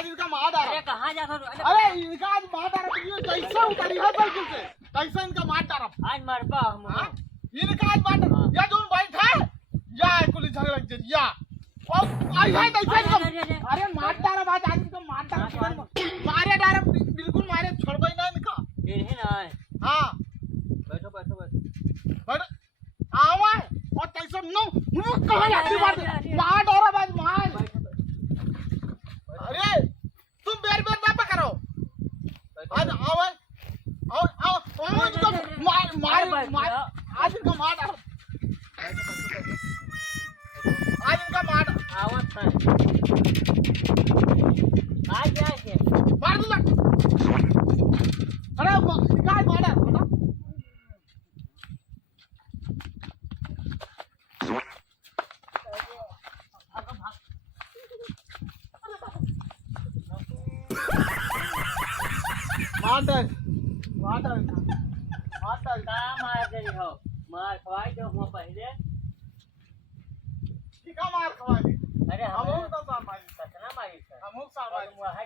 आज इनका मार डाला। अरे कहाँ जा रहा? अरे इनका आज मार डाला, ये कैसे उतारी है साइकिल से, कैसे इनका मार डाला। आज मरबा हम। हाँ? इनका आज मार डाला, या जो बैठ है या पुलिस झगड़ा लग जाए या और आई है कैसे इनका। अरे मार डाला बात, आज इनका मार डाला, मारे डाला बिल्कुल मारे, छोड़ ही ना इनका। फिर ही ना। हाँ बैठो बैठो बैठो। बट आवा और कैसे नो वो कहां जाती मार डाला बात मार। अरे तुम बेर बेर ना पकड़ो, आज आओ आओ आओ इनको मार मार मार, आज इनको मार डालो, आज इनका मार आवत है। आज जाए मार दूंगा। अरे गाय मार डाल ना। मार मार दे हो। मार खवाई दो हम पहले। ठीक है मार खवा दे। अरे हम तो मार कितना मारी? हम सामार है